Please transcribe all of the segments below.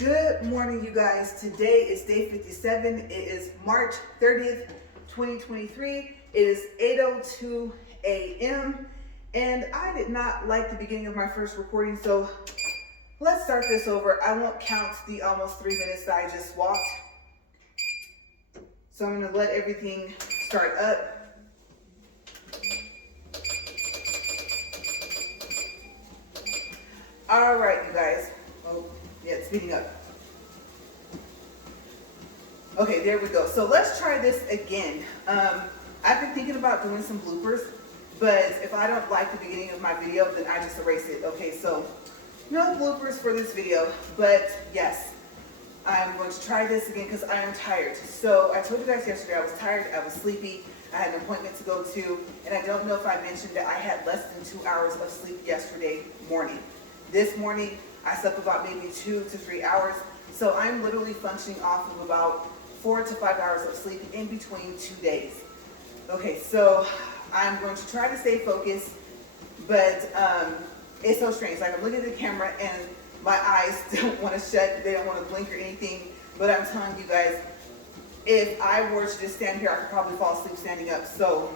Good morning, you guys. Today is day 57. It is March 30th, 2023. It is 8:02 a.m. and I did not like the beginning of my first recording, so let's start this over. I won't count the almost 3 minutes that I just walked. So I'm going to let everything start up. All right, you guys. Oh, yeah, it's speeding up. Okay, there we go. So let's try this again. I've been thinking about doing some bloopers, but if I don't like the beginning of my video, then I just erase it. Okay, so no bloopers for this video, but yes, I'm going to try this again because I am tired. So I told you guys yesterday I was tired, I was sleepy, I had an appointment to go to, and I don't know if I mentioned that I had less than 2 hours of sleep yesterday morning. This morning, I slept about maybe 2 to 3 hours, so I'm literally functioning off of about 4 to 5 hours of sleep in between 2 days. Okay, so I'm going to try to stay focused, but it's so strange. Like, I'm looking at the camera and my eyes don't want to shut, they don't want to blink or anything, but I'm telling you guys, if I were to just stand here, I could probably fall asleep standing up. So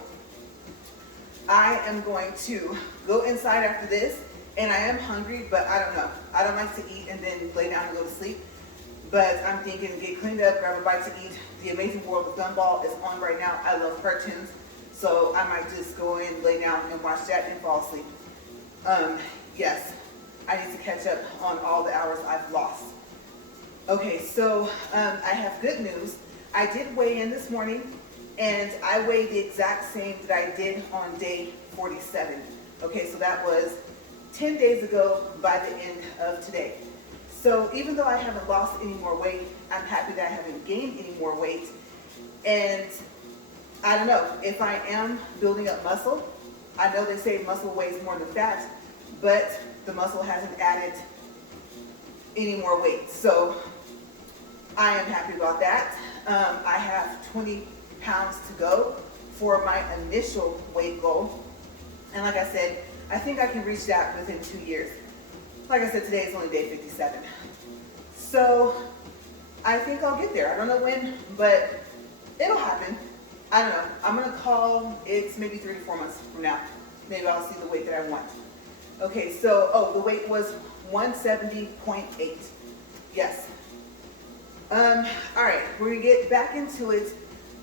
I am going to go inside after this. And I am hungry, but I don't know. I don't like to eat and then lay down and go to sleep. But I'm thinking, get cleaned up, grab a bite to eat. The Amazing World of Gumball is on right now. I love cartoons. So I might just go in, lay down, and watch that and fall asleep. Yes, I need to catch up on all the hours I've lost. Okay, so I have good news. I did weigh in this morning, and I weighed the exact same that I did on day 47. Okay, so that was 10 days ago by the end of today. So even though I haven't lost any more weight, I'm happy that I haven't gained any more weight. And I don't know, if I am building up muscle, I know they say muscle weighs more than fat, but the muscle hasn't added any more weight. So I am happy about that. I have 20 pounds to go for my initial weight goal. And like I said, I think I can reach that within 2 years. Like I said, today is only day 57. So I think I'll get there. I don't know when, but it'll happen. I don't know. I'm going to call, it's maybe 3 to 4 months from now. Maybe I'll see the weight that I want. Okay, so, the weight was 170.8. Yes. All right, we're going to get back into it.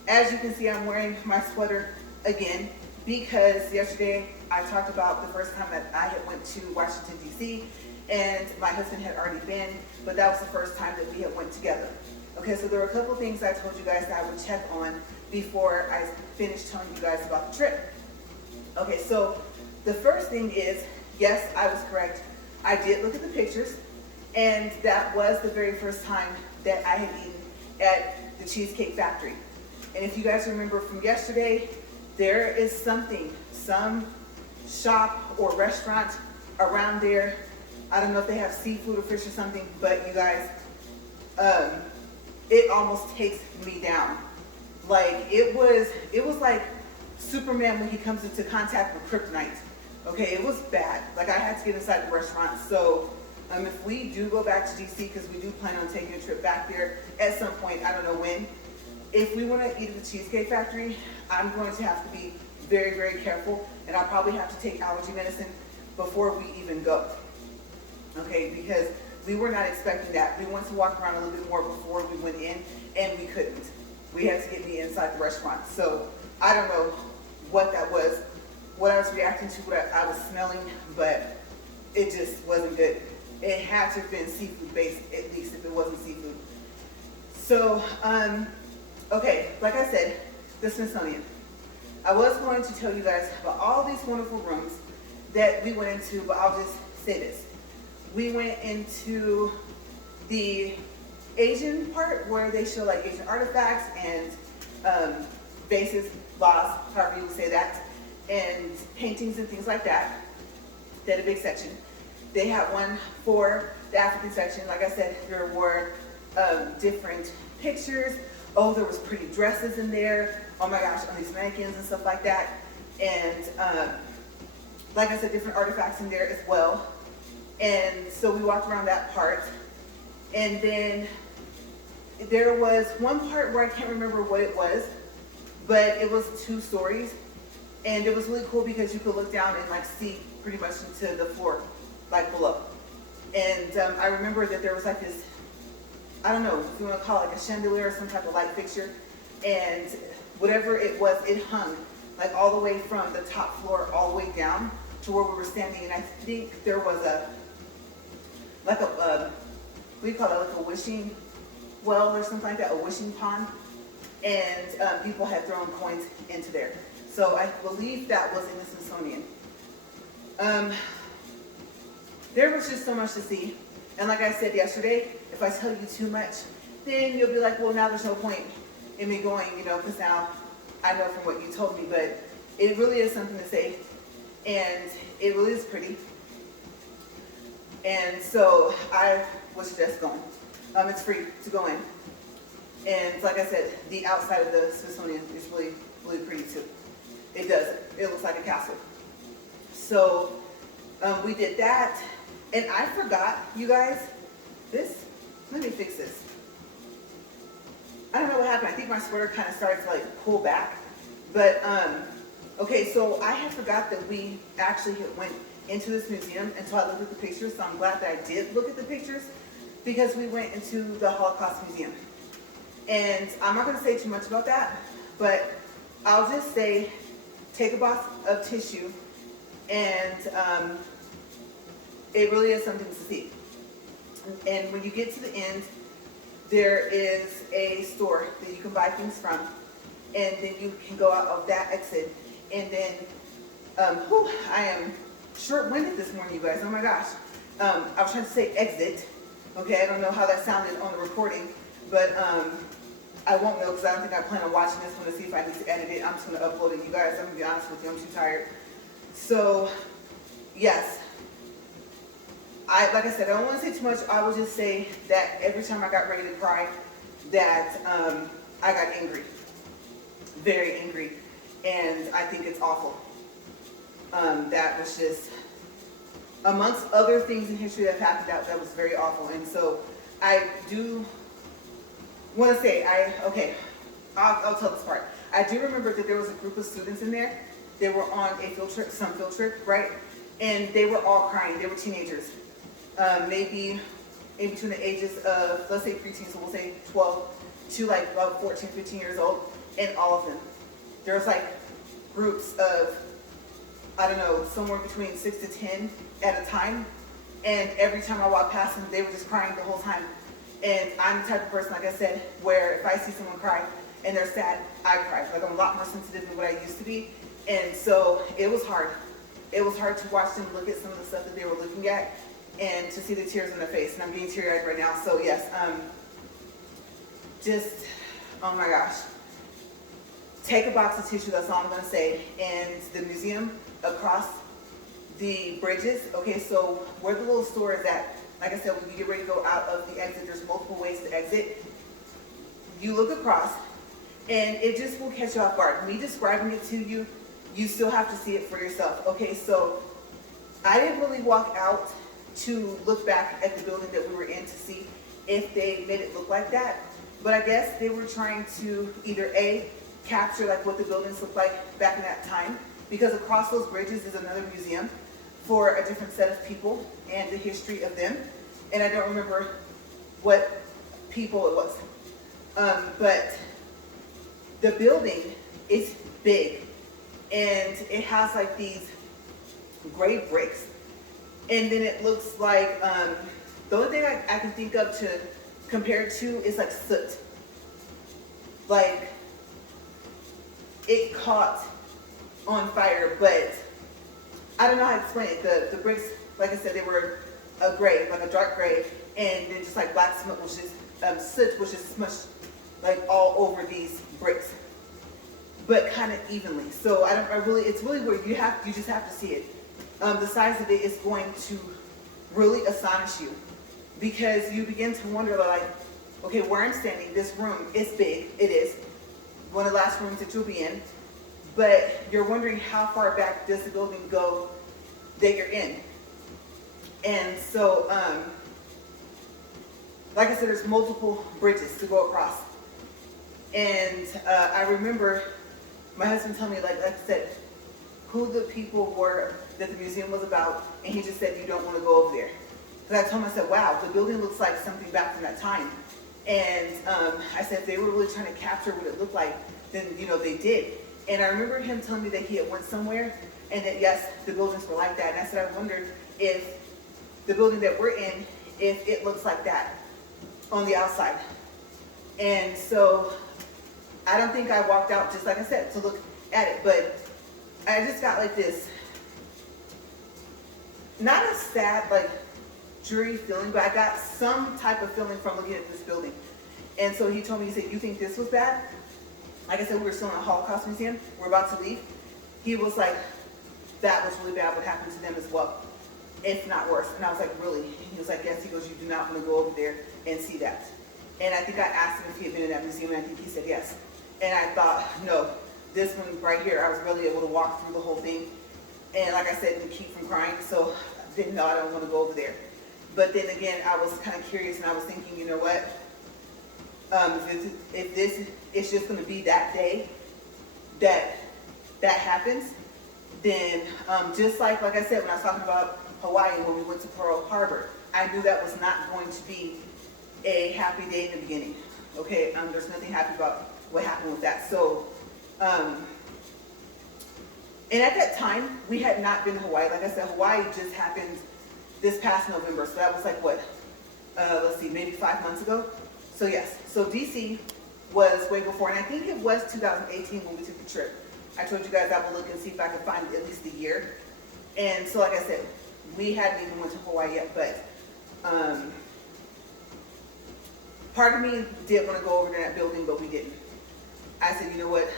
As you can see, I'm wearing my sweater again, because yesterday I talked about the first time that I had went to Washington D.C. and my husband had already been, but that was the first time that we had went together. Okay, so there were a couple things I told you guys that I would check on before I finished telling you guys about the trip. Okay, so the first thing is, yes, I was correct. I did look at the pictures, and that was the very first time that I had eaten at the Cheesecake Factory. And if you guys remember from yesterday, there is some shop or restaurant around there. I don't know if they have seafood or fish or something, but you guys, it almost takes me down. Like, it was like Superman when he comes into contact with kryptonite. Okay, it was bad. Like, I had to get inside the restaurant. So if we do go back to DC, because we do plan on taking a trip back there at some point, I don't know when. If we want to eat at the Cheesecake Factory, I'm going to have to be very, very careful, and I'll probably have to take allergy medicine before we even go. Okay, because we were not expecting that. We wanted to walk around a little bit more before we went in, and we couldn't. We had to get me inside the restaurant. So I don't know what that was, what I was reacting to, what I was smelling, but it just wasn't good. It had to have been seafood based, at least, if it wasn't seafood. So, okay, like I said, the Smithsonian. I was going to tell you guys about all these wonderful rooms that we went into, but I'll just say this. We went into the Asian part where they show like Asian artifacts and vases, vases, however you would say that, and paintings and things like that. They had a big section. They had one for the African section. Like I said, there were different pictures. Oh, there was pretty dresses in there. Oh my gosh, on these mannequins and stuff like that. And like I said, different artifacts in there as well. And so we walked around that part. And then there was one part where I can't remember what it was, but it was 2 stories. And it was really cool because you could look down and like see pretty much into the floor, like below. And I remember that there was like this, I don't know if you want to call it like a chandelier or some type of light fixture. And whatever it was, it hung like all the way from the top floor all the way down to where we were standing. And I think there was a, like a, what do you call it, like a wishing well or something like that, a wishing pond. And people had thrown coins into there. So I believe that was in the Smithsonian. There was just so much to see. And like I said yesterday, if I tell you too much, then you'll be like, well, now there's no point in me going, you know, because now I know from what you told me. But it really is something to say. And it really is pretty. And so I would suggest going. It's free to go in. And like I said, the outside of the Smithsonian is really, really pretty too. It does. It looks like a castle. So we did that. And I forgot, you guys, this, let me fix this. I don't know what happened. I think my sweater kind of started to like pull back. But, okay, so I had forgot that we actually went into this museum until I looked at the pictures. So I'm glad that I did look at the pictures because we went into the Holocaust Museum. And I'm not going to say too much about that, but I'll just say take a box of tissue, and it really is something to see. And when you get to the end, there is a store that you can buy things from, and then you can go out of that exit. And then, I am short-winded this morning, you guys. Oh my gosh. I was trying to say exit. Okay, I don't know how that sounded on the recording, but I won't know because I don't think I plan on watching this one to see if I need to edit it. I'm just going to upload it, you guys. I'm going to be honest with you, I'm too tired. So, yes. Like I said, I don't want to say too much. I will just say that every time I got ready to cry, that I got angry. Very angry. And I think it's awful. That was just, amongst other things in history that happened, that was very awful. And so I do want to say, I'll tell this part. I do remember that there was a group of students in there. They were on a field trip, right? And they were all crying. They were teenagers. Maybe in between the ages of, let's say preteen, so we'll say 12 to like about 14, 15 years old, and all of them. There was like groups of, I don't know, somewhere between 6 to 10 at a time. And every time I walked past them, they were just crying the whole time. And I'm the type of person, like I said, where if I see someone cry and they're sad, I cry. Like I'm a lot more sensitive than what I used to be. And so it was hard. It was hard to watch them look at some of the stuff that they were looking at and to see the tears on their face. And I'm getting teary-eyed right now. So yes, just, oh my gosh. Take a box of tissue, that's all I'm gonna say. And the museum across the bridges, okay, so where the little store is at, like I said, when you get ready to go out of the exit, there's multiple ways to exit. You look across, and it just will catch you off guard. Me describing it to you, you still have to see it for yourself. Okay, so I didn't really walk out to look back at the building that we were in to see if they made it look like that. But I guess they were trying to either A, capture like what the buildings looked like back in that time, because across those bridges is another museum for a different set of people and the history of them. And I don't remember what people it was. But the building is big, and it has like these gray bricks. And then it looks like, the only thing I can think of to compare it to is like soot. Like, it caught on fire, but I don't know how to explain it. The bricks, like I said, they were a gray, like a dark gray, and then just like black smoke was just, soot was just smushed like all over these bricks, but kind of evenly. So it's really weird. You just have to see it. The size of it is going to really astonish you, because you begin to wonder like, okay, where I'm standing, this room is big. It is one of the last rooms that you'll be in, but you're wondering how far back does the building go that you're in. And so like I said, there's multiple bridges to go across. And I remember my husband telling me, like I said, who the people were that the museum was about, and he just said, you don't want to go over there. Because I told him, I said, wow, the building looks like something back from that time. And I said, if they were really trying to capture what it looked like, then, you know, they did. And I remember him telling me that he had went somewhere, and that, yes, the buildings were like that. And I said, I wondered if the building that we're in, if it looks like that on the outside. And so I don't think I walked out, just like I said, to look at it, but I just got like this, not a sad, like, dreary feeling, but I got some type of feeling from looking at this building. And so he told me, he said, you think this was bad? Like I said, we were still in a Holocaust museum. We're about to leave. He was like, that was really bad what happened to them as well, if not worse. And I was like, really? He was like, yes. He goes, you do not want to go over there and see that. And I think I asked him if he had been in that museum, and I think he said yes. And I thought, no, this one right here, I was really able to walk through the whole thing. And like I said, and keep from crying. So then, no, I don't want to go over there. But then again, I was kind of curious, and I was thinking, you know what? If this is just going to be that day that happens, then just like I said, when I was talking about Hawaii, when we went to Pearl Harbor, I knew that was not going to be a happy day in the beginning. Okay, there's nothing happy about what happened with that. So, and at that time, we had not been to Hawaii. Like I said, Hawaii just happened this past November. So that was like what, let's see, maybe 5 months ago. So yes, so DC was way before, and I think it was 2018 when we took the trip. I told you guys I would look and see if I could find at least a year. And so like I said, we hadn't even went to Hawaii yet, but part of me did want to go over to that building, but we didn't. I said, you know what,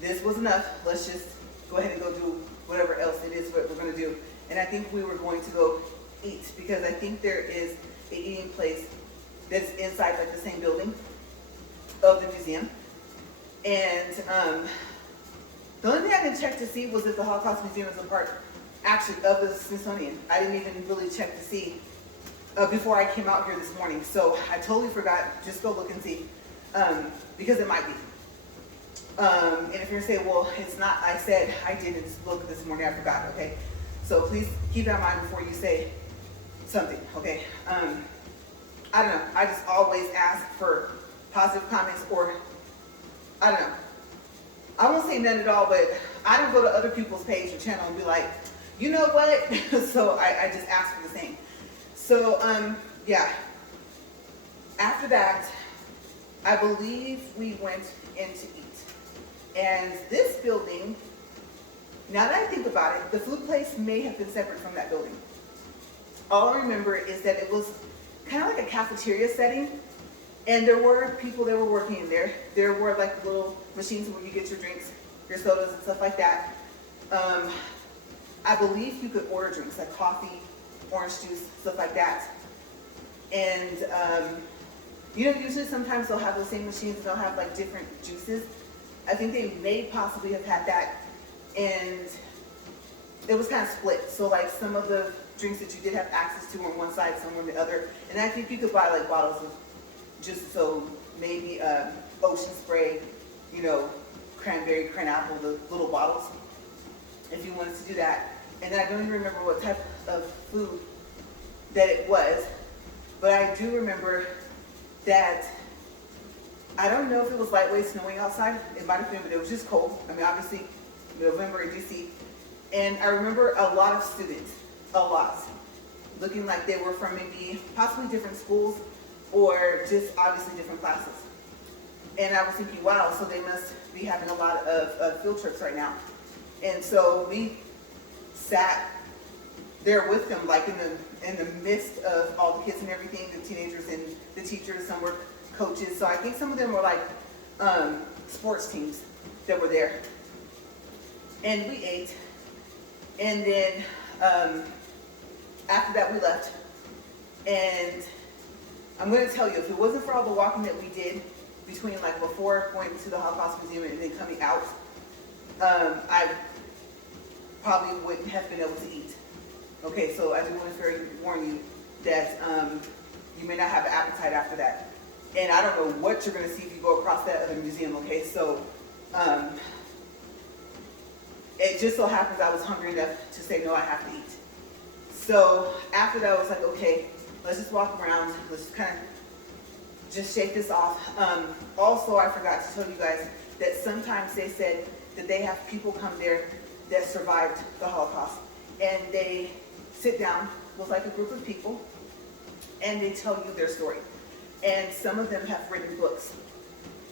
this was enough. Let's just go ahead and go do whatever else it is what we're going to do. And I think we were going to go eat, because I think there is an eating place that's inside like the same building of the museum. And the only thing I didn't check to see was if the Holocaust Museum is a part actually of the Smithsonian. I didn't even really check to see before I came out here this morning. So I totally forgot. Just go look and see, because it might be. And if you're gonna say, well, it's not, I said I didn't look this morning, I forgot, okay? So please keep that in mind before you say something, okay? I don't know, I just always ask for positive comments, or, I don't know. I won't say none at all, but I don't go to other people's page or channel and be like, you know what? So I just ask for the same. So, yeah. After that, I believe we went in to eat. And this building, now that I think about it, the food place may have been separate from that building. All I remember is that it was kind of like a cafeteria setting, and there were people that were working in there. There were like little machines where you get your drinks, your sodas and stuff like that. I believe you could order drinks like coffee, orange juice, stuff like that. And you know, usually sometimes they'll have those same machines and they'll have like different juices. I think they may possibly have had that, and it was kind of split. So like some of the drinks that you did have access to were on one side, some were on the other. And I think you could buy like bottles of juice, so maybe ocean spray, you know, cranberry, apple, the little bottles, if you wanted to do that. And I don't even remember what type of food that it was, but I do remember that, I don't know if it was lightweight snowing outside. It might have been, but it was just cold. I mean, obviously, November in DC. And I remember a lot of students, a lot, looking like they were from maybe possibly different schools or just obviously different classes. And I was thinking, wow, so they must be having a lot of field trips right now. And so we sat there with them, like in the midst of all the kids and everything, the teenagers and the teachers. Some were coaches. So I think some of them were like sports teams that were there. And we ate. And then after that we left. And I'm going to tell you, if it wasn't for all the walking that we did between like before going to the Holocaust Museum and then coming out, I probably wouldn't have been able to eat. Okay, so I do want to warn you that You may not have an appetite after that. And I don't know what you're going to see if you go across that other museum, okay? So it just so happens I was hungry enough to say, no, I have to eat. So after that, I was like, okay, let's just walk around. Let's kind of just shake this off. Also, I forgot to tell you guys that sometimes they said that they have people come there that survived the Holocaust. And they sit down with like a group of people and they tell you their story. And some of them have written books.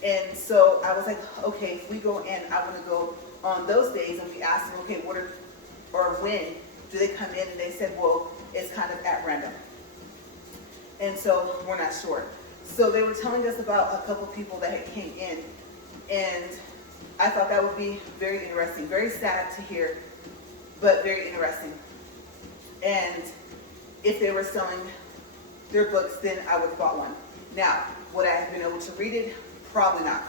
And so I was like, okay, if we go in, I want to go on those days. And we asked them, okay, when do they come in? And they said, well, it's kind of at random. And so we're not sure. So they were telling us about a couple people that had came in. And I thought that would be very interesting. Very sad to hear, but very interesting. And if they were selling their books, then I would have bought one. Now, would I have been able to read it? Probably not.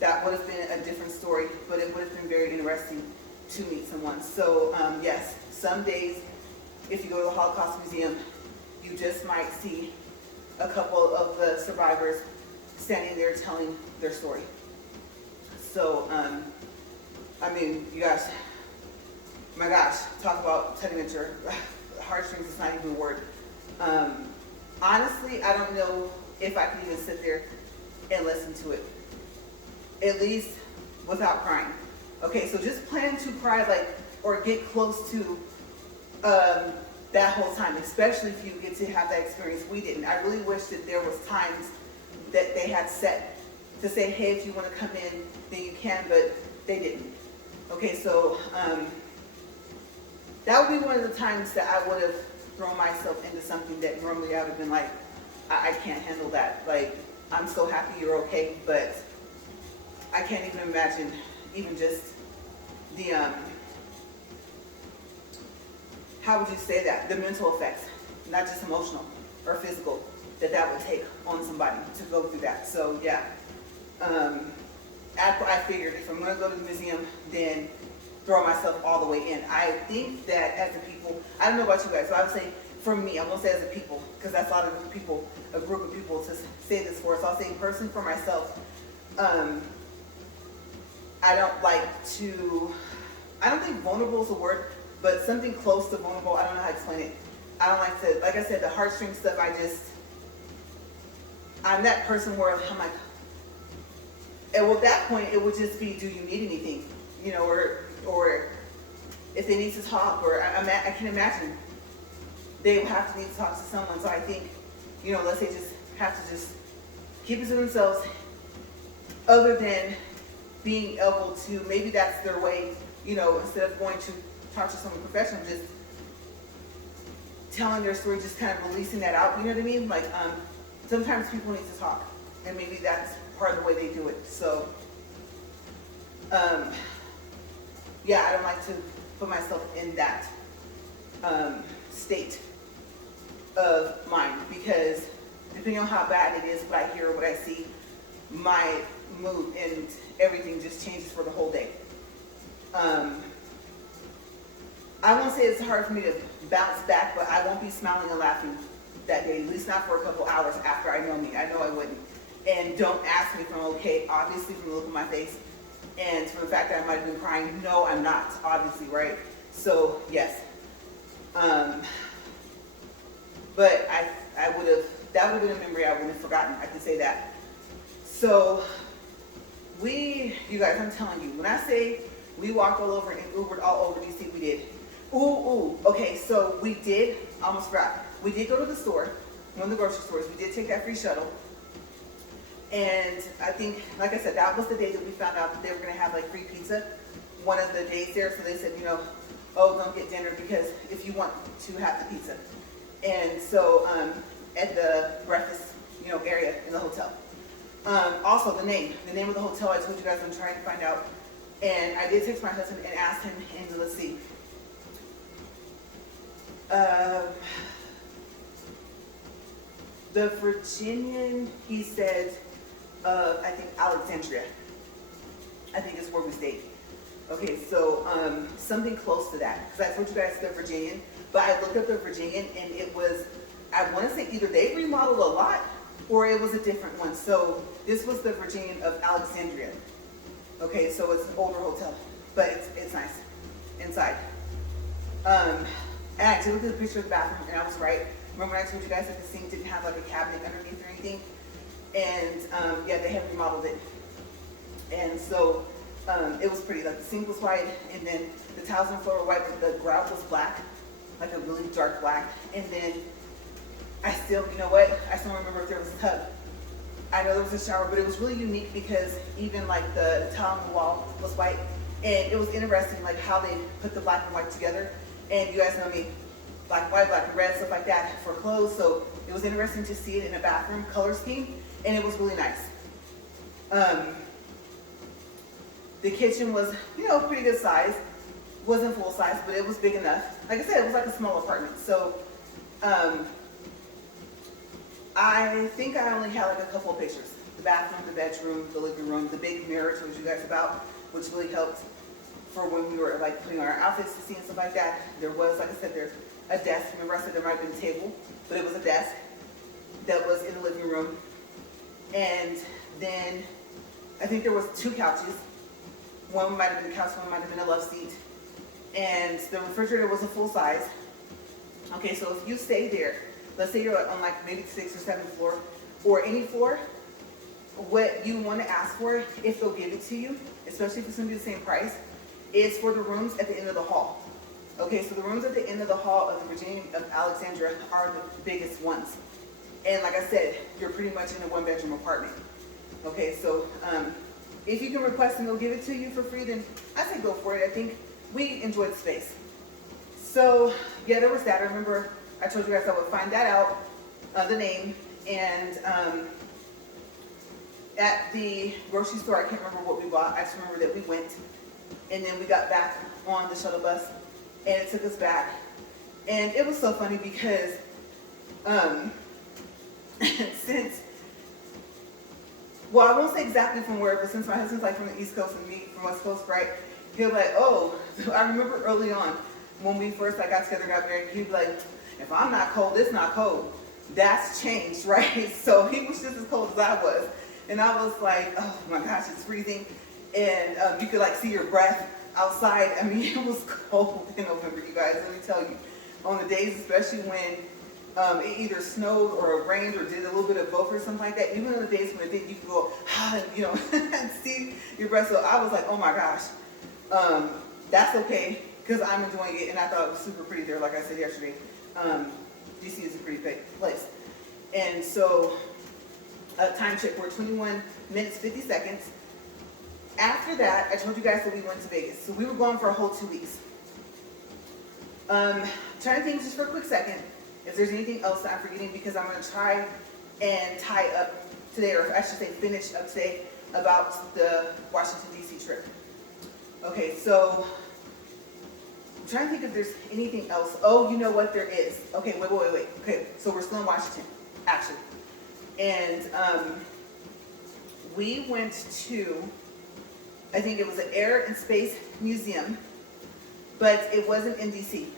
That would have been a different story, but it would have been very interesting to meet someone. So yes, some days, if you go to the Holocaust Museum, you just might see a couple of the survivors standing there telling their story. So, I mean, you guys, my gosh, talk about tugging at your heartstrings, it's not even a word. Honestly, I don't know if I could even sit there and listen to it, at least without crying. Okay, so just plan to cry, like, or get close to that whole time, especially if you get to have that experience. We didn't. I really wish that there was times that they had set to say, hey, if you want to come in, then you can, but they didn't. Okay, so that would be one of the times that I would have thrown myself into something that normally I would have been like, I can't handle that. Like, I'm so happy you're okay, but I can't even imagine even just the, how would you say that? The mental effects, not just emotional or physical, that would take on somebody to go through that. So yeah, after I figured if I'm gonna go to the museum, then throw myself all the way in. I think that as a people, I don't know about you guys, so I would say for me, I won't say as a people, because that's a lot of people, a group of people to say this for. So I'll say in person for myself, I don't like to, I don't think vulnerable is a word, but something close to vulnerable, I don't know how to explain it. I don't like to, like I said, the heartstring stuff, I'm that person where I'm like, and at that point, it would just be, do you need anything? You know, or if they need to talk, or I can imagine they would have to need to talk to someone. So I think, you know, let's say just have to just keep it to themselves, other than being able to, maybe that's their way, you know, instead of going to talk to someone professional, just telling their story, just kind of releasing that out, you know what I mean? Like, sometimes people need to talk, and maybe that's part of the way they do it. So, yeah, I don't like to put myself in that state of mind, because depending on how bad it is, what I hear or what I see, my mood and everything just changes for the whole day. I won't say it's hard for me to bounce back, but I won't be smiling and laughing that day, at least not for a couple hours after I know me. I know I wouldn't. And don't ask me if I'm okay, obviously from the look on my face, and from the fact that I might have been crying. No, I'm not, obviously, right? So, yes. But I would have, that would have been a memory I wouldn't have forgotten, I can say that. So, you guys, I'm telling you, when I say we walked all over and Ubered all over DC, we did. Okay, so we did, almost forgot. We did go to the store, one of the grocery stores. We did take that free shuttle. And I think, like I said, that was the day that we found out that they were going to have like free pizza, one of the days there. So they said, you know, oh, don't get dinner because if you want to have the pizza. And so at the breakfast, you know, area in the hotel. Also the name of the hotel, I told you guys I'm trying to find out. And I did text my husband and asked him, and let's see. The Virginian, he said, I think Alexandria, I think is where we stayed. Okay, so something close to that, because I told you guys the Virginian, but I looked up the Virginian and it was, I want to say either they remodeled a lot or it was a different one. So this was the Virginian of Alexandria. Okay, so it's an older hotel, but it's nice inside. And I did look at the picture of the bathroom, and I was right. Remember I told you guys that the sink didn't have like a cabinet underneath or anything? And yeah, they had remodeled it. And so it was pretty. Like the sink was white, and then the tiles on the floor were white, but the grout was black, like a really dark black. And then I still, you know what? I still remember if there was a tub. I know there was a shower, but it was really unique because even like the tile on the wall was white. And it was interesting like how they put the black and white together. And you guys know me, black and red, stuff like that for clothes. So it was interesting to see it in a bathroom color scheme, and it was really nice. The kitchen was, you know, pretty good size. Wasn't full size, but it was big enough. Like I said, it was like a small apartment. So I think I only had like a couple of pictures. The bathroom, the bedroom, the living room, the big mirror I told you guys about, which really helped for when we were like putting on our outfits to see and stuff like that. There was, like I said, there's a desk. Remember I said there might have been a table, but it was a desk that was in the living room. And then I think there was 2 couches. One might have been a couch, one might have been a love seat. And the refrigerator was a full size. Okay, so if you stay there, let's say you're on like maybe the 6th or 7th floor, or any floor, what you want to ask for, if they'll give it to you, especially if it's going to be the same price, is for the rooms at the end of the hall. Okay, so the rooms at the end of the hall of the Virginia of Alexandria are the biggest ones. And like I said, you're pretty much in a 1-bedroom apartment. Okay, so if you can request and they'll give it to you for free, then I say go for it. I think we enjoyed the space. So yeah, there was that. I remember I told you guys I would find that out, the name, and at the grocery store, I can't remember what we bought. I just remember that we went, and then we got back on the shuttle bus, and it took us back. And it was so funny because since, well, I won't say exactly from where, but since my husband's like from the East Coast and me from West Coast, right? He'll be like, oh, I remember early on when we first like got together, got married, he'd be like, if I'm not cold, it's not cold. That's changed, right? So he was just as cold as I was. And I was like, oh my gosh, it's freezing. And you could like see your breath outside. I mean, it was cold in November, you guys, let me tell you. On the days, especially when it either snowed or it rained or did a little bit of both or something like that, even on the days when it did, you could go, you know, and see your breath. So I was like, oh my gosh, that's okay, because I'm enjoying it, and I thought it was super pretty there, like I said yesterday. D.C. is a pretty big place. And so, time check, we're 21 minutes, 50 seconds. After that, I told you guys that we went to Vegas. So we were gone for a whole 2 weeks. Trying to think just for a quick second, if there's anything else that I'm forgetting, because I'm going to try and tie up today, or I should say finish up today, about the Washington D.C. trip. Okay, so I'm trying to think if there's anything else. Oh, you know what, there is. Okay, wait. Okay, so we're still in Washington, actually. And we went to, I think it was an Air and Space Museum, but it wasn't in D.C.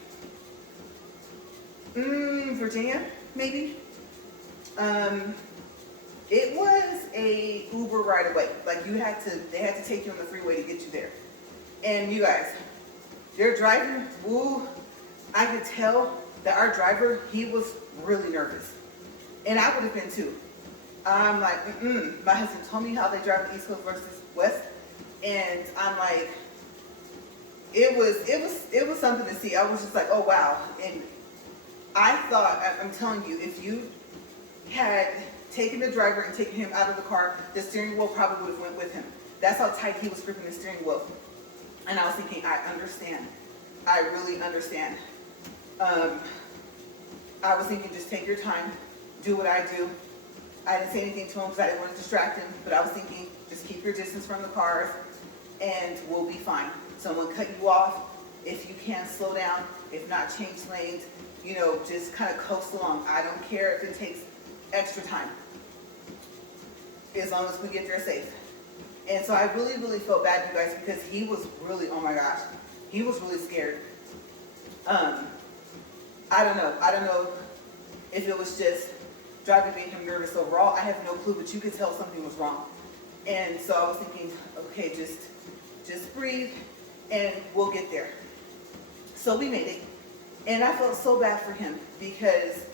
Virginia, maybe. It was a Uber ride away. Like they had to take you on the freeway to get you there. And you guys, their driver, ooh, I could tell that our driver, he was really nervous. And I would have been too. I'm like, my husband told me how they drive the East Coast versus West. And I'm like, it was something to see. I was just like, oh wow. And I thought, I'm telling you, if you had taken the driver and taken him out of the car, the steering wheel probably would have went with him. That's how tight he was gripping the steering wheel. And I was thinking, I understand. I really understand. I was thinking, just take your time, do what I do. I didn't say anything to him because I didn't want to distract him, but I was thinking, just keep your distance from the cars and we'll be fine. Someone cut you off, if you can, slow down. If not, change lanes. You know, just kind of coast along. I don't care if it takes extra time, as long as we get there safe. And so I really, really felt bad, you guys, because he was really, oh my gosh, he was really scared. I don't know if it was just driving made him nervous overall. I have no clue, but you could tell something was wrong. And so I was thinking, okay, just breathe and we'll get there. So we made it. And I felt so bad for him because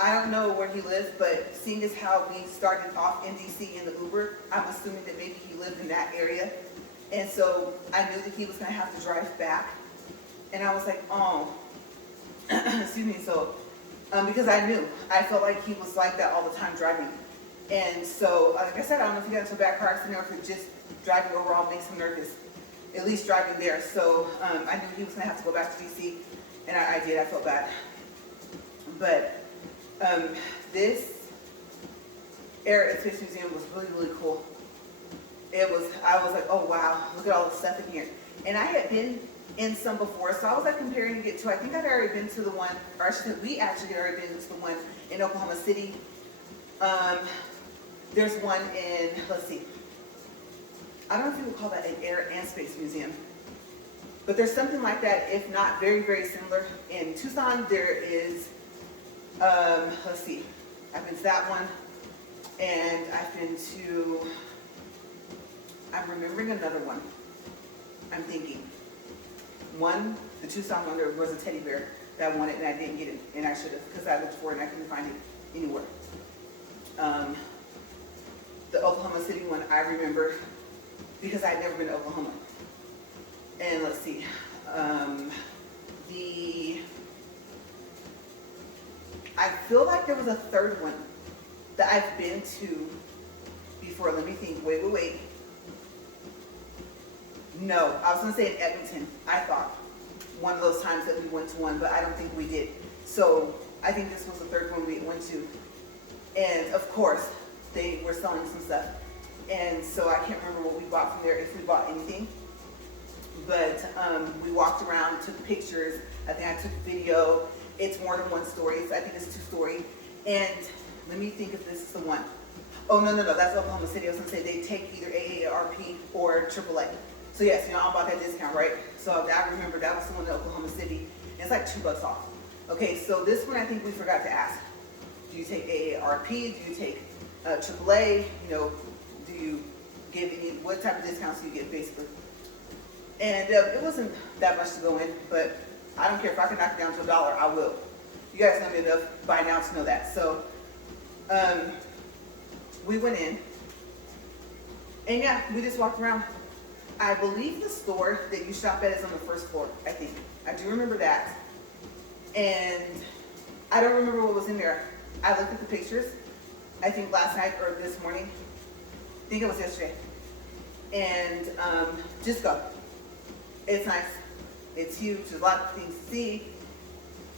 I don't know where he lives, but seeing as how we started off in DC in the Uber, I'm assuming that maybe he lived in that area. And so I knew that he was gonna have to drive back. And I was like, oh, excuse me, so, because I felt like he was like that all the time driving. And so, like I said, I don't know if he got into a bad car accident or if it just driving overall makes him nervous, at least driving there. So I knew he was gonna have to go back to DC, and I did, I felt bad. But this Air and Space Museum was really, really cool. I was like, oh wow, look at all the stuff in here. And I had been in some before, so I was like comparing it to, I think I'd already been to the one, or I should say we actually had already been to the one in Oklahoma City. There's one in, let's see, I don't know if you would call that an Air and Space Museum, but there's something like that, if not very, very similar. In Tucson, there is, let's see, I've been to that one, and I've been to, I'm remembering another one. I'm thinking. One, the Tucson one, there was a teddy bear that I wanted and I didn't get it, and I should have, because I looked for it and I couldn't find it anywhere. The Oklahoma City one I remember because I had never been to Oklahoma. And let's see, I feel like there was a third one that I've been to before. Let me think, wait. No, I was gonna say in Edmonton, I thought. One of those times that we went to one, but I don't think we did. So I think this was the third one we went to. And of course, they were selling some stuff. And so I can't remember what we bought from there, if we bought anything. But we walked around, took pictures. I think I took video. It's more than one story. I think it's 2-story. And let me think if this is the one. Oh, no, that's Oklahoma City. I was gonna say they take either AARP or AAA. So yes, you know, all about that discount, right? So I remember that was the one in Oklahoma City. And it's like $2 off. Okay, so this one I think we forgot to ask. Do you take AARP? Do you take AAA? You know, do you give any, what type of discounts do you get basically? And it wasn't that much to go in, but I don't care if I can knock it down to $1, I will. You guys know me enough by now to know that. So we went in, and yeah, we just walked around. I believe the store that you shop at is on the first floor, I think. I do remember that. And I don't remember what was in there. I looked at the pictures, I think last night or this morning. I think it was yesterday. And just go. It's nice. It's huge. There's a lot of things to see.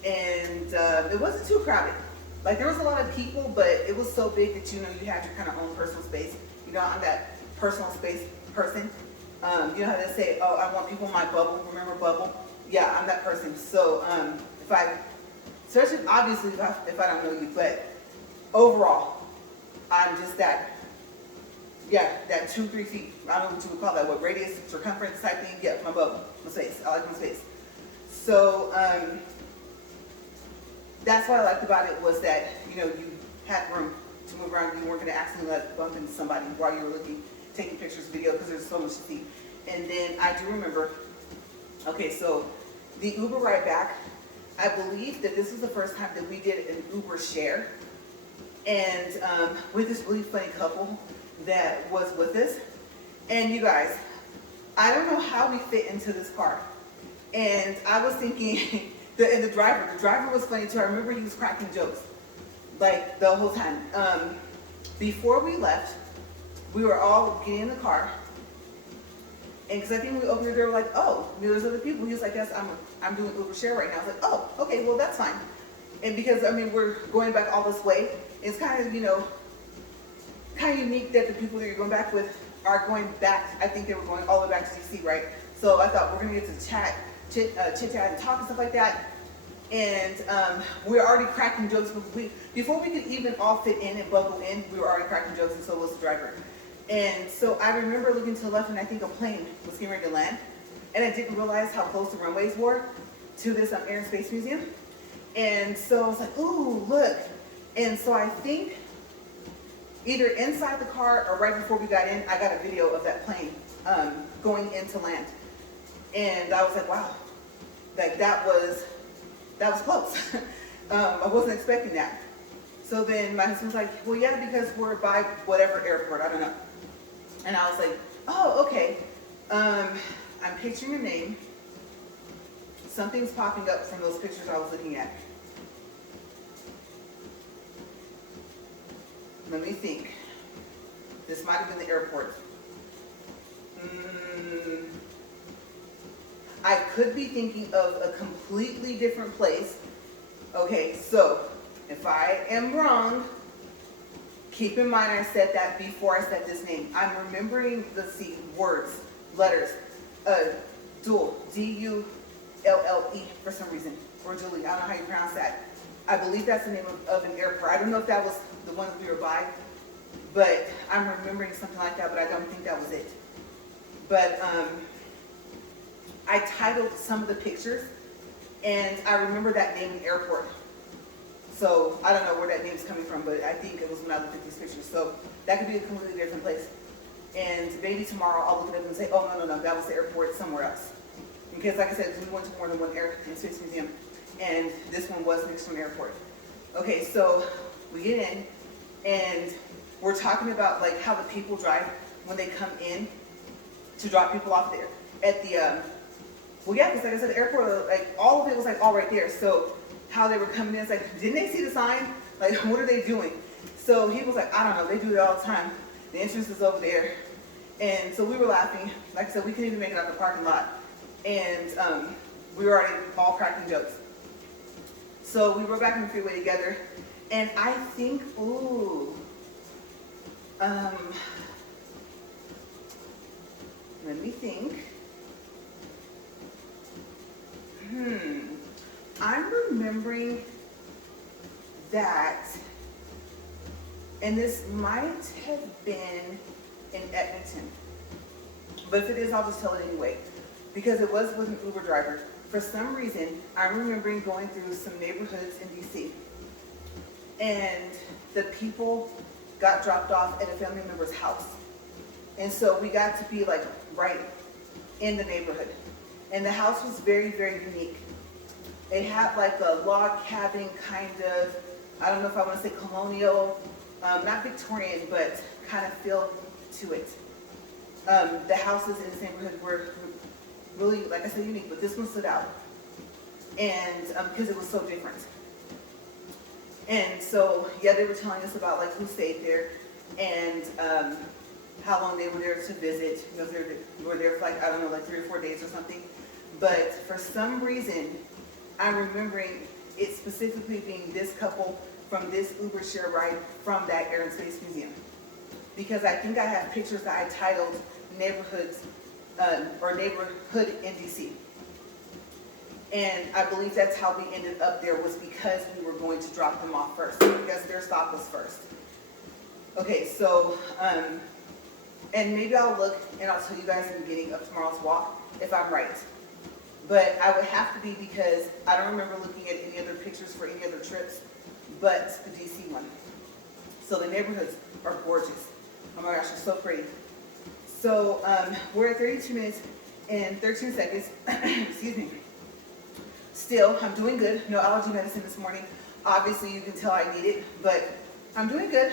And it wasn't too crowded. Like there was a lot of people, but it was so big that you know you had your kind of own personal space. You know, I'm that personal space person. You know how they say, oh, I want people in my bubble. Remember bubble? Yeah, I'm that person. So if I, especially obviously if I don't know you, but overall, I'm just that, yeah, that 2-3 feet, I don't know what you would call that, what radius, circumference type thing, yeah, my bubble, my space, I like my space. So that's what I liked about it was that, you know, you had room to move around, you weren't gonna accidentally like bump into somebody while you were looking, taking pictures, video, because there's so much to see. And then I do remember, okay, so the Uber ride back, I believe that this was the first time that we did an Uber share. And with this really funny couple that was with us. And you guys, I don't know how we fit into this car. And I was thinking, the driver was funny too. I remember he was cracking jokes, like the whole time. Before we left, we were all getting in the car. And because I think when we opened the door, we were like, oh, there's other people. He was like, yes, I'm doing Uber share right now. I was like, oh, okay, well, that's fine. And because, I mean, we're going back all this way, it's kind of, you know, kind of unique that the people that you're going back with are going back. I think they were going all the way back to DC, right? So I thought we're going to get to chit-chat and talk and stuff like that. And we were already cracking jokes. Before we could even all fit in and bubble in, we were already cracking jokes, and so was the driver. And so I remember looking to the left, and I think a plane was getting ready to land. And I didn't realize how close the runways were to this Air and Space Museum. And so I was like, ooh, look. And so I think either inside the car or right before we got in, I got a video of that plane going into land. And I was like, wow, like that was close. I wasn't expecting that. So then my husband was like, well, yeah, because we're by whatever airport, I don't know. And I was like, oh, okay. I'm picturing your name. Something's popping up from those pictures I was looking at. Let me think. This might have been the airport. I could be thinking of a completely different place. Okay, so if I am wrong, keep in mind I said that before I said this name. I'm remembering the words, letters, Dull, D-U-L-L-E for some reason, or Julie, I don't know how you pronounce that. I believe that's the name of an airport. I don't know if that was the one that we were by, but I'm remembering something like that, but I don't think that was it. But I titled some of the pictures, and I remember that name airport. So I don't know where that name's coming from, but I think it was when I looked at these pictures. So that could be a completely different place. And maybe tomorrow I'll look it up and say, oh, no, that was the airport somewhere else. Because like I said, we went to more than one air and space museum, and this one was next to an airport. Okay, so we get in, and we're talking about like how the people drive when they come in to drop people off there at the, well, yeah, because like I said, the airport, like all of it was like all right there. So how they were coming in, it's like, didn't they see the sign? Like, what are they doing? So he was like, I don't know, they do it all the time. The entrance is over there. And so we were laughing. Like I said, we couldn't even make it out the parking lot. And we were already all cracking jokes. So we were back in the freeway together. And I think, ooh, let me think. I'm remembering that, and this might have been in Edmonton, but if it is, I'll just tell it anyway, because it was with an Uber driver. For some reason, I'm remembering going through some neighborhoods in DC, and the people got dropped off at a family member's house. And so we got to be like right in the neighborhood. And the house was very, very unique. It had like a log cabin kind of, I don't know if I want to say colonial, not Victorian, but kind of feel to it. The houses in this neighborhood were really, like I said, unique, but this one stood out. And because it was so different. And so, yeah, they were telling us about like who stayed there and how long they were there to visit. You know, they were there for like, I don't know, like 3 or 4 days or something. But for some reason, I'm remembering it specifically being this couple from this Uber share ride from that Air and Space Museum. Because I think I have pictures that I titled neighborhoods or neighborhood in DC. And I believe that's how we ended up there, was because we were going to drop them off first, because their stop was first. Okay, so, and maybe I'll look and I'll tell you guys in the beginning of tomorrow's walk if I'm right. But I would have to be, because I don't remember looking at any other pictures for any other trips but the DC one. So the neighborhoods are gorgeous. Oh my gosh, they're so pretty. So we're at 32 minutes and 13 seconds. Excuse me. Still, I'm doing good. No allergy medicine this morning. Obviously, you can tell I need it, but I'm doing good.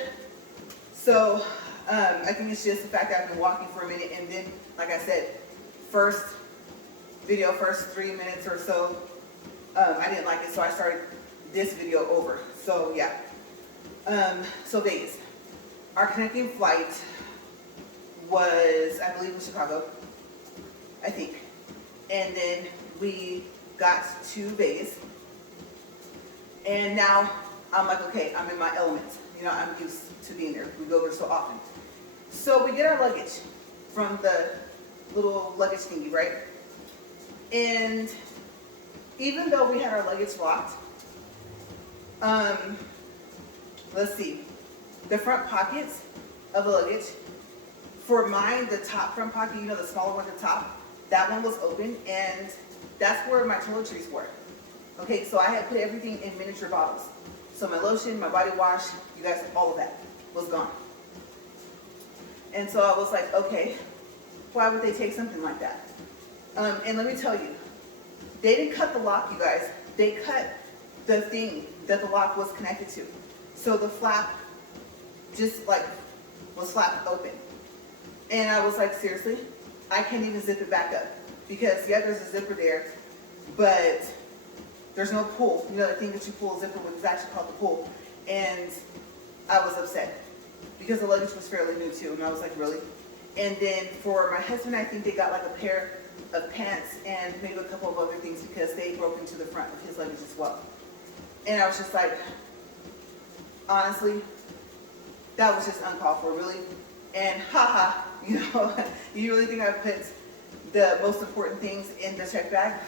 So I think it's just the fact that I've been walking for a minute, and then, like I said, first 3 minutes or so, I didn't like it, so I started this video over. So yeah. So Vegas. Our connecting flight was, I believe, in Chicago, I think. And then we got to Vegas. And now I'm like, okay, I'm in my element. You know, I'm used to being there. We go there so often. So we get our luggage from the little luggage thingy, right? And even though we had our luggage locked, let's see, the front pockets of the luggage, for mine, the top front pocket, you know, the smaller one at the top, that one was open, and that's where my toiletries were. Okay, so I had put everything in miniature bottles. So my lotion, my body wash, you guys, all of that was gone. And so I was like, okay, why would they take something like that? And let me tell you, they didn't cut the lock, you guys. They cut the thing that the lock was connected to. So the flap just like was flapped open. And I was like, seriously? I can't even zip it back up. Because yeah, there's a zipper there, but there's no pull. You know, the thing that you pull a zipper with is actually called the pull. And I was upset because the luggage was fairly new too. And I was like, really? And then for my husband, I think they got like a pair of pants and maybe a couple of other things because they broke into the front of his luggage as well. And I was just like, honestly, that was just uncalled for, really. And haha, you know, you really think I put the most important things in the check bag?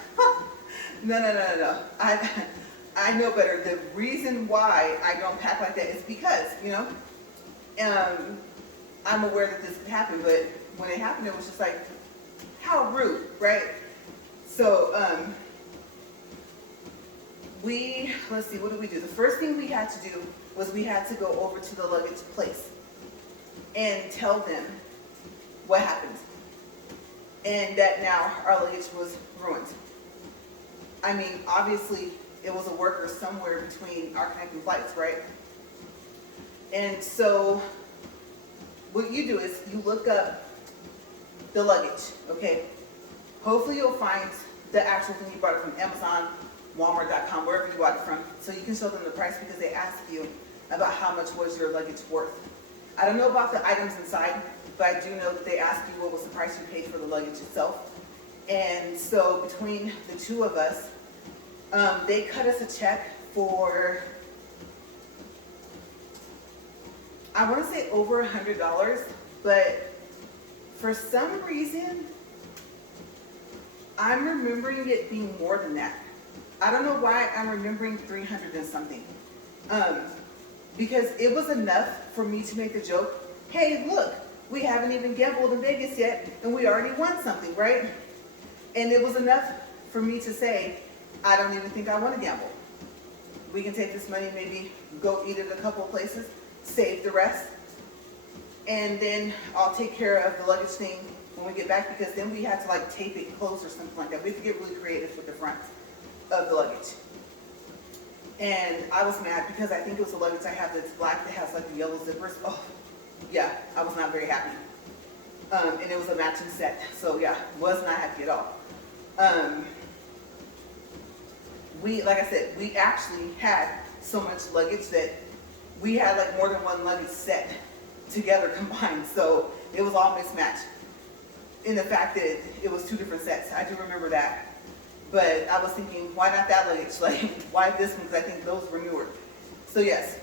No. I know better. The reason why I don't pack like that is because, you know, I'm aware that this could happen, but when it happened, it was just like, how rude, right? So, let's see, what did we do? The first thing we had to do was we had to go over to the luggage place and tell them what happened. And that now our luggage was ruined. I mean, obviously, it was a worker somewhere between our connecting flights, right? And so what you do is you look up the luggage, okay? Hopefully you'll find the actual thing you bought it from Amazon, Walmart.com, wherever you bought it from, so you can show them the price because they ask you about how much was your luggage worth. I don't know about the items inside, but I do know that they ask you what was the price you paid for the luggage itself. And so between the two of us, they cut us a check for, I want to say over $100, but for some reason, I'm remembering it being more than that. I don't know why I'm remembering 300 and something. Because it was enough for me to make the joke, hey, look, we haven't even gambled in Vegas yet, and we already won something, right? And it was enough for me to say, I don't even think I want to gamble. We can take this money, maybe go eat at a couple of places, save the rest, and then I'll take care of the luggage thing when we get back, because then we had to like tape it closed or something like that. We have to get really creative with the front of the luggage. And I was mad because I think it was the luggage I have that's black that has like the yellow zippers. Oh, yeah, I was not very happy. And it was a matching set. So yeah, was not happy at all. Like I said, we actually had so much luggage that we had like more than one luggage set together combined. So it was all mismatched in the fact that it was two different sets. I do remember that. But I was thinking, why not that luggage? Like, why this one? Because I think those were newer. So yes,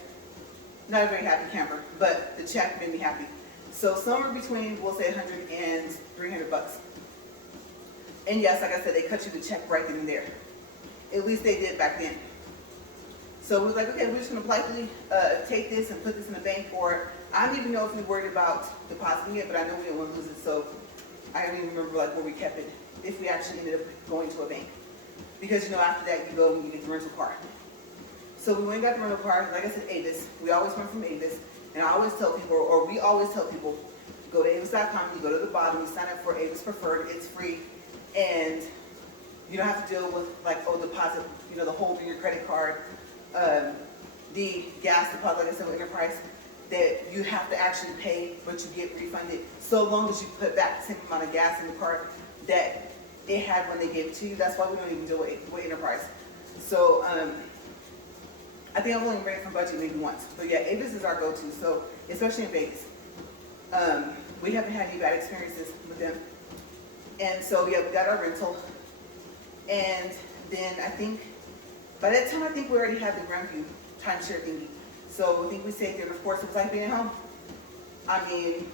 not a very happy camper, but the check made me happy. So somewhere between, we'll say 100 and 300 bucks. And yes, like I said, they cut you the check right then and there. At least they did back then. So we was like, okay, we're just gonna politely take this and put this in the bank, or I don't even know if we worried about depositing it, but I know we didn't want to lose it, so I don't even remember like where we kept it, if we actually ended up going to a bank. Because you know, after that you go and you get the rental car. So we went and got the rental car, like I said, Avis. We always went from Avis, and I always tell people, or we always tell people, go to avis.com, you go to the bottom, you sign up for Avis Preferred, it's free, and you don't have to deal with like, oh, deposit, you know, the hold of your credit card, the gas deposit, like I said, with Enterprise, that you have to actually pay, but you get refunded so long as you put back the same amount of gas in the car that it had when they gave it to you. That's why we don't even do it with Enterprise. So I think I've only ran from budget maybe once. But yeah, Avis is our go-to, so especially in Vegas. We haven't had any bad experiences with them. And so yeah, we got our rental. And then I think, by that time I think we already had the Grandview timeshare thingy. So I think we stayed there, and of course it was like being at home. I mean,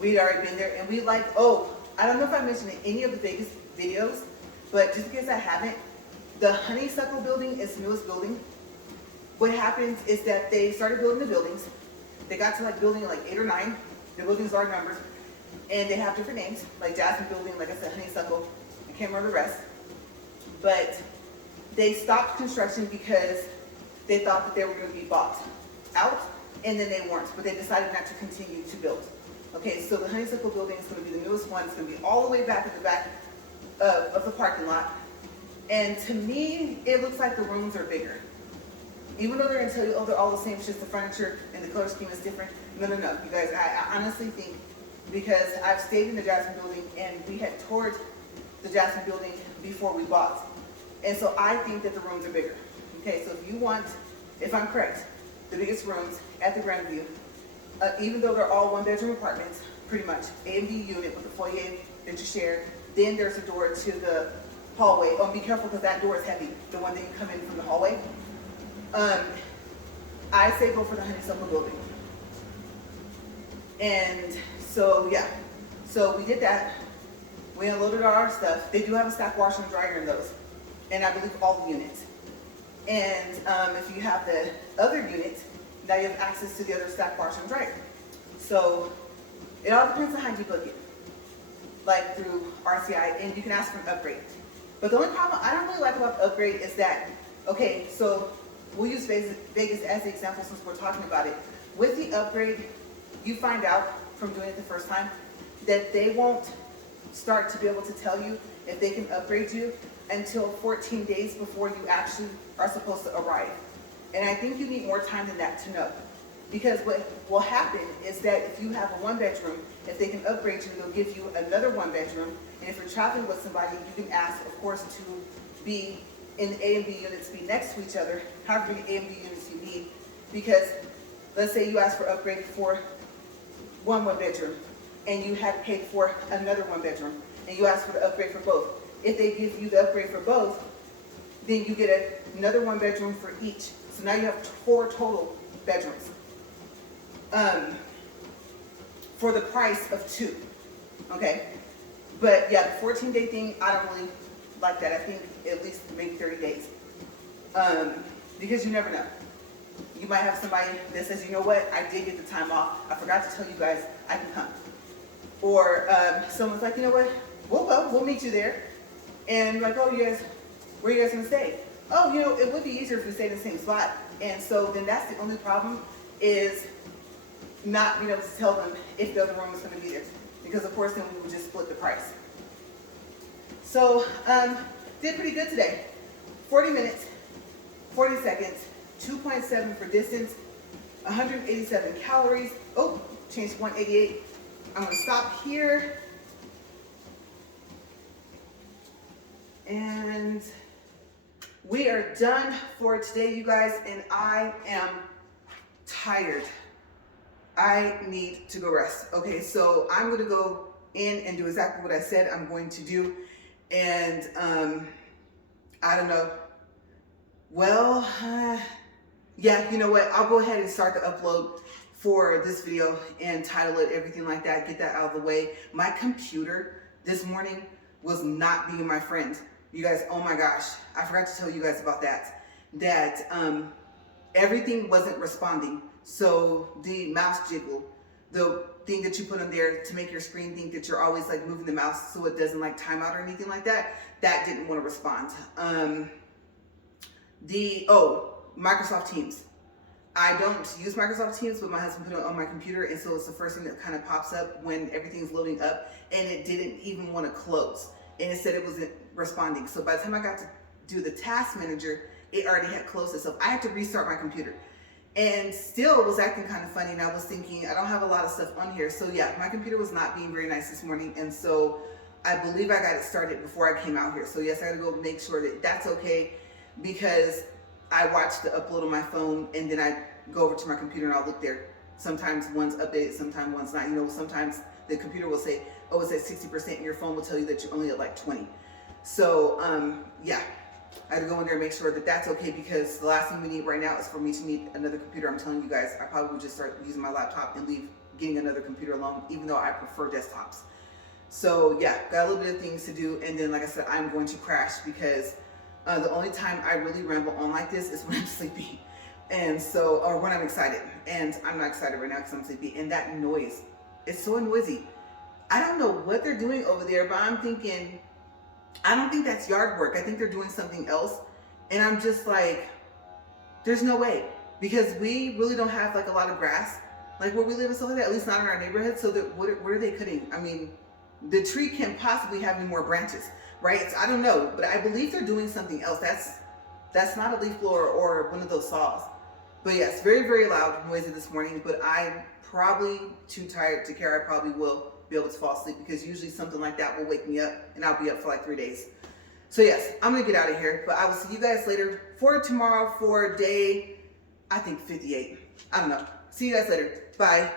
we'd already been there, and we like, oh, I don't know if I mentioned in any of the Vegas videos, but just in case I haven't, the Honeysuckle building is the newest building. What happens is that they started building the buildings. They got to like building like 8 or 9. The buildings are numbers, and they have different names, like Jasmine Building, like I said, Honeysuckle. I can't remember the rest. But They stopped construction because they thought that they were going to be bought out, and then they weren't, but they decided not to continue to build. Okay, so the Honeysuckle building is going to be the newest one. It's going to be all the way back at the back of the parking lot. And to me, it looks like the rooms are bigger. Even though they're going to tell you, oh, they're all the same, it's just the furniture and the color scheme is different. No, no, no, you guys, I honestly think, because I've stayed in the Jasmine building and we had toured the Jasmine building before we bought. And so I think that the rooms are bigger. Okay, so if you want, if I'm correct, the biggest rooms at the Grandview, even though they're all one-bedroom apartments, pretty much, A and B unit with a foyer that you share, then there's a door to the hallway. Oh, be careful because that door is heavy, the one that you come in from the hallway. I say go for the Honeysuckle building. And so, yeah, so we did that. We unloaded all our stuff. They do have a stack washer and dryer in those, and I believe all the units. And if you have the other unit, now you have access to the other stack washer and dryer. So it all depends on how you book it, like through RCI, and you can ask for an upgrade. But the only problem I don't really like about the upgrade is that, okay, so we'll use Vegas as the example since we're talking about it. With the upgrade, you find out from doing it the first time that they won't start to be able to tell you if they can upgrade you until 14 days before you actually are supposed to arrive. And I think you need more time than that to know. Because what will happen is that if you have a one-bedroom, if they can upgrade you, they'll give you another one-bedroom. And if you're traveling with somebody, you can ask, of course, to be in the A and B units, be next to each other, however many A and B units you need. Because let's say you ask for upgrade for one-bedroom, and you had paid for another one-bedroom, and you ask for the upgrade for both. If they give you the upgrade for both, then you get another one-bedroom for each. So now you have 4 total bedrooms for the price of 2. Okay, but yeah, the 14-day thing, I don't really like that. I think at least maybe 30 days, because you never know. You might have somebody that says, you know what, I did get the time off. I forgot to tell you guys I can come. Or someone's like, you know what, we'll go, we'll meet you there. And like, oh, you guys, where are you guys gonna stay? Oh, you know, it would be easier if we stayed in the same spot. And so then that's the only problem, is not being able to tell them if the other room is gonna be there. Because of course then we would just split the price. So, did pretty good today. 40 minutes, 40 seconds, 2.7 for distance, 187 calories. Oh, changed 188. I'm gonna stop here. And we are done for today, you guys, and I am tired. I need to go rest. Okay, so I'm gonna go in and do exactly what I said I'm going to do. And I don't know. Well, yeah, you know what? I'll go ahead and start the upload for this video and title it, everything like that, get that out of the way. My computer this morning was not being my friend. You guys, oh my gosh, I forgot to tell you guys about that. That everything wasn't responding. So the mouse jiggle, the thing that you put on there to make your screen think that you're always like moving the mouse so it doesn't like time out or anything like that, that didn't want to respond. Microsoft Teams. I don't use Microsoft Teams, but my husband put it on my computer, and so it's the first thing that kind of pops up when everything's loading up, and it didn't even want to close. And it said it wasn't responding. So by the time I got to do the task manager, it already had closed itself. I had to restart my computer. And still it was acting kind of funny, and I was thinking, I don't have a lot of stuff on here. So yeah, my computer was not being very nice this morning, and so I believe I got it started before I came out here. So yes, I gotta go make sure that that's okay, because I watch the upload on my phone, and then I go over to my computer and I'll look there. Sometimes one's updated, sometimes one's not. You know, sometimes the computer will say, oh, it's at 60%, and your phone will tell you that you're only at like 20. So yeah, I had to go in there and make sure that that's okay, because the last thing we need right now is for me to need another computer. I'm telling you guys, I probably would just start using my laptop and leave getting another computer alone, even though I prefer desktops. So yeah, got a little bit of things to do, and then like I said, I'm going to crash, because the only time I really ramble on like this is when I'm sleepy, and so, or when I'm excited, and I'm not excited right now because I'm sleepy. And that noise, it's so noisy. I don't know what they're doing over there, but I'm thinking, I don't think that's yard work. I think they're doing something else, And I'm just like, there's no way, because we really don't have like a lot of grass, like where we live and stuff like that, at least not in our neighborhood. So that what are they cutting? I mean, the tree can possibly have any more branches, right? So I don't know, but I believe they're doing something else. That's not a leaf blower or one of those saws. But yes, very, very loud, noisy this morning, but I'm probably too tired to care. I probably will be able to fall asleep, because usually something like that will wake me up and I'll be up for like 3 days. So yes, I'm gonna get out of here, but I will see you guys later for tomorrow for day, I think 58. I don't know. See you guys later. Bye.